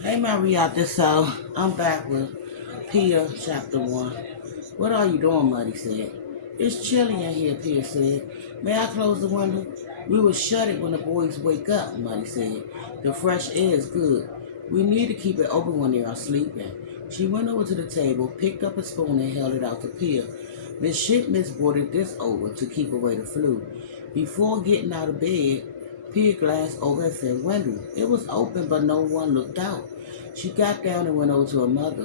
Hey Marietta, so I'm back with Pia chapter 1. What are you doing, Muddy said. It's chilly in here, Pia said. May I close the window? We will shut it when the boys wake up, Muddy said. The fresh air is good. We need to keep it open when they are sleeping. She went over to the table, picked up a spoon and held it out to Pia. Miss Shipments brought this over to keep away the flu. Before getting out of bed, Pia glanced over at the window. It was open, but no one looked out. She got down and went over to her mother.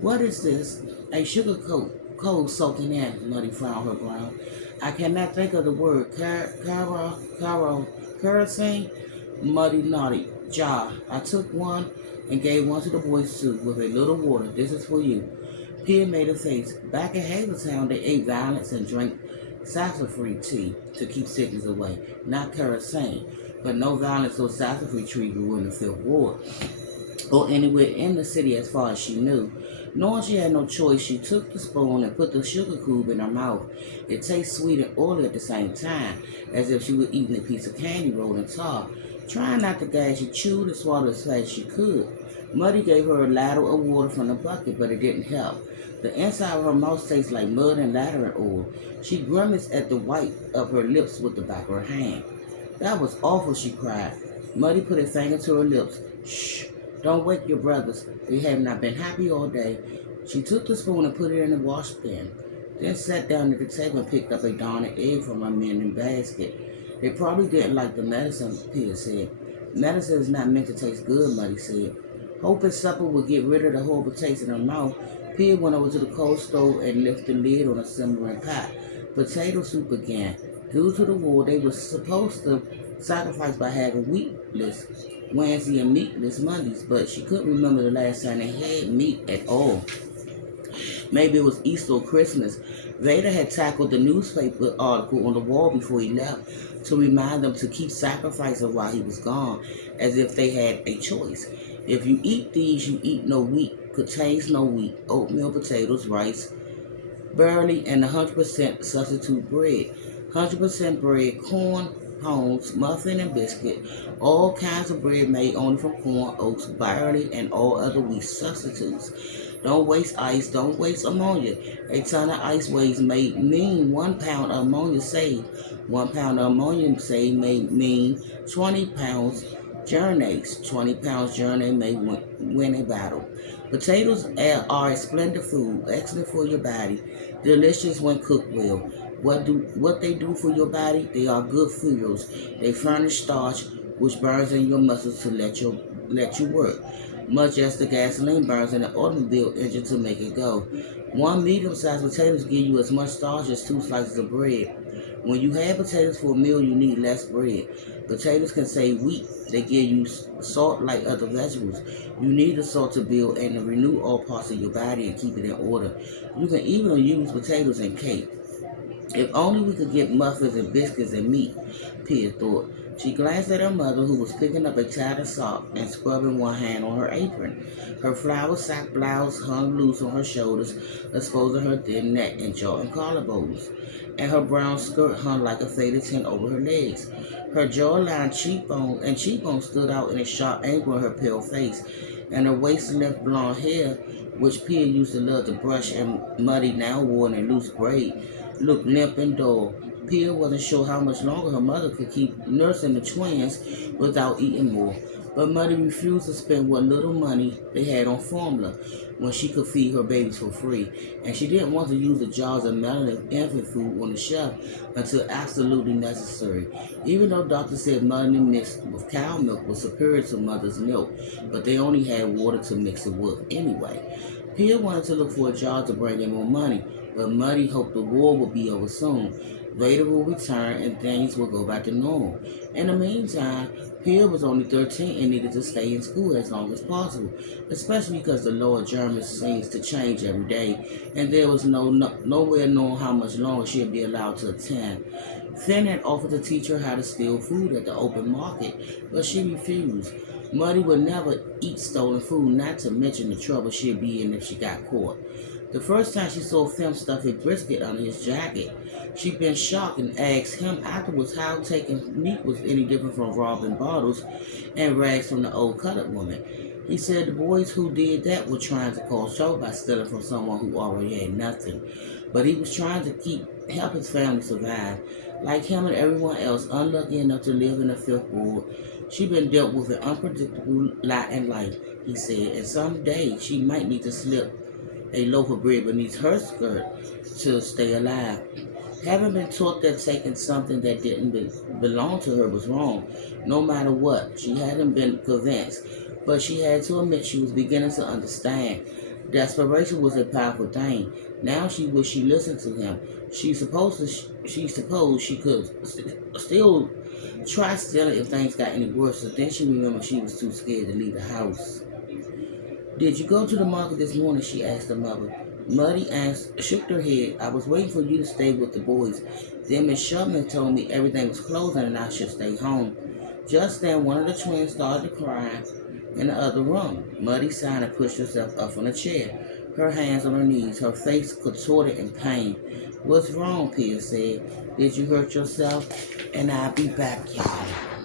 What is this? A sugar coat soaking in, Muddy frowned her brow. I cannot think of the word. Kerosene? Muddy nodded. Jar. I took one and gave one to the boys too, with a little water. This is for you. Pia made a face. Back in Hazeltown, they ate violets and drank sassafras tea to keep sickness away, not kerosene. But no violets or sassafras tree grew in the Fifth Ward or anywhere in the city as far as she knew. Knowing she had no choice, she took the spoon and put the sugar cube in her mouth. It tasted sweet and oily at the same time, as if she were eating a piece of candy rolled in tar. Trying not to gag, she chewed and swallowed as fast as she could. Muddy gave her a ladle of water from the bucket, but it didn't help. The inside of her mouth tasted like mud and lathering oil. She grimaced at the white of her lips with the back of her hand. That was awful, she cried. Muddy put a finger to her lips. Shh, don't wake your brothers. They have not been happy all day. She took the spoon and put it in the wash bin, then sat down at the table and picked up a darning egg from her mending basket. They probably didn't like the medicine, Pia said. Medicine is not meant to taste good, Muddy said. Hoping supper would get rid of the horrible taste in her mouth, Pia went over to the coal stove and lifted the lid on a simmering pot. Potato soup began. Due to the war, they were supposed to sacrifice by having wheatless Wednesday and meatless Mondays, but she couldn't remember the last time they had meat at all. Maybe it was Easter or Christmas. Vader had tackled the newspaper article on the wall before he left to remind them to keep sacrificing while he was gone, as if they had a choice. If you eat these, you eat no wheat, contains no wheat, oatmeal, potatoes, rice, barley, and 100% substitute bread. 100% bread, corn, homes, muffin, and biscuit. All kinds of bread made only from corn, oats, barley, and all other wheat substitutes. Don't waste ice. Don't waste ammonia. A ton of ice weighs may mean 1 pound of ammonia saved. 1 pound of ammonia saved may mean 20 pounds journeys. 20 pounds journey may win a battle. Potatoes are a splendid food, excellent for your body, delicious when cooked well. What they do for your body? They are good fuels. They furnish starch, which burns in your muscles to let you work, much as the gasoline burns in an automobile engine to make it go. One medium-sized potatoes give you as much starch as 2 slices of bread. When you have potatoes for a meal, you need less bread. Potatoes can save wheat. They give you salt like other vegetables. You need the salt to build and to renew all parts of your body and keep it in order. You can even use potatoes in cake. If only we could get muffins and biscuits and meat, Pia thought. She glanced at her mother, who was picking up a tattered sock and scrubbing one hand on her apron. Her flower sack blouse hung loose on her shoulders, exposing her thin neck and jaw and collarbones, and her brown skirt hung like a faded tent over her legs. Her jawline, cheekbone stood out in a sharp angle on her pale face, and her waist-length blonde hair, which Pia used to love to brush and Muddy now wore in a loose braid, looked limp and dull. Pia wasn't sure how much longer her mother could keep nursing the twins without eating more, but Muddy refused to spend what little money they had on formula when she could feed her babies for free, and she didn't want to use the jars of melon infant food on the shelf until absolutely necessary, even though doctors said melon mixed with cow milk was superior to mother's milk, but they only had water to mix it with anyway. Pia wanted to look for a job to bring in more money, but Muddy hoped the war would be over soon. Vader will return and things will go back to normal. In the meantime, Pia was only 13 and needed to stay in school as long as possible, especially because the law of German seems to change every day, and there was nowhere knowing how much longer she'd be allowed to attend. Finn had offered to teach her how to steal food at the open market, but she refused. Muddy would never eat stolen food, not to mention the trouble she'd be in if she got caught. The first time she saw Finn stuff a brisket under his jacket, she'd been shocked and asked him afterwards how taking meat was any different from robbing bottles and rags from the old colored woman. He said the boys who did that were trying to cause trouble by stealing from someone who already had nothing. But he was trying to help his family survive. Like him and everyone else unlucky enough to live in the fifth ward, she been dealt with an unpredictable lot in life, he said, and someday she might need to slip a loaf of bread beneath her skirt to stay alive. Having been taught that taking something that didn't belong to her was wrong, no matter what, she hadn't been convinced, but she had to admit she was beginning to understand. Desperation was a powerful thing. Now she wished she listened to him. She supposed she could still try stealing if things got any worse. So then she remembered she was too scared to leave the house. Did you go to the market this morning? She asked her mother. Muddy shook her head. I was waiting for you to stay with the boys. Then Miss Shubman told me everything was closing and I should stay home. Just then, one of the twins started to cry in the other room. Muddy sighed and pushed herself up from the chair, her hands on her knees, her face contorted in pain. What's wrong? Pia said. Did you hurt yourself? And I'll be back, y'all.